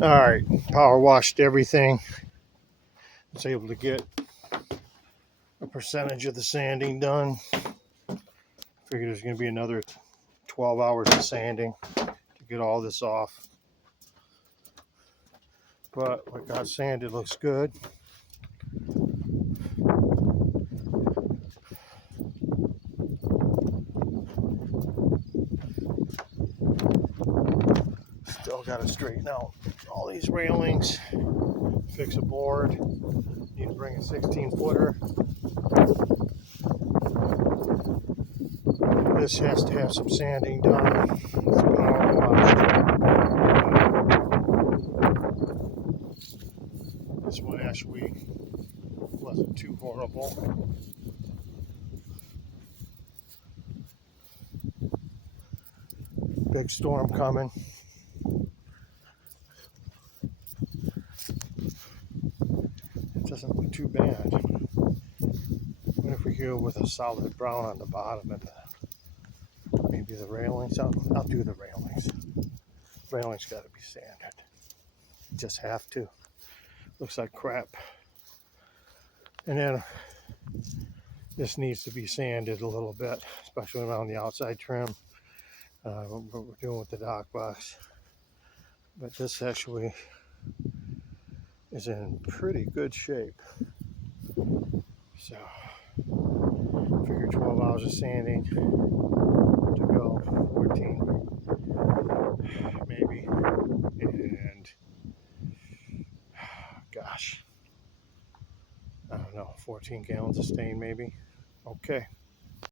All right, power washed everything. Was able to get a percentage of the sanding done. Figured there's going to be another 12 hours of sanding to get all this off. But what got sanded looks good. Still got to straighten out all these railings, fix a board. Need to bring a 16-footer. This has to have some sanding done. It's power washed. This one actually wasn't too horrible. Big storm coming. It doesn't look too bad. What if we go with a solid brown on the bottom and maybe the railings? I'll do the railings. Railings got to be sanded. Just have to. Looks like crap. And then this needs to be sanded a little bit, especially around the outside trim. What we're doing with the dock box. But this actually is in pretty good shape. So, figure 12 hours of sanding to go, 14 maybe, and gosh, I don't know, 14 gallons of stain maybe. Okay.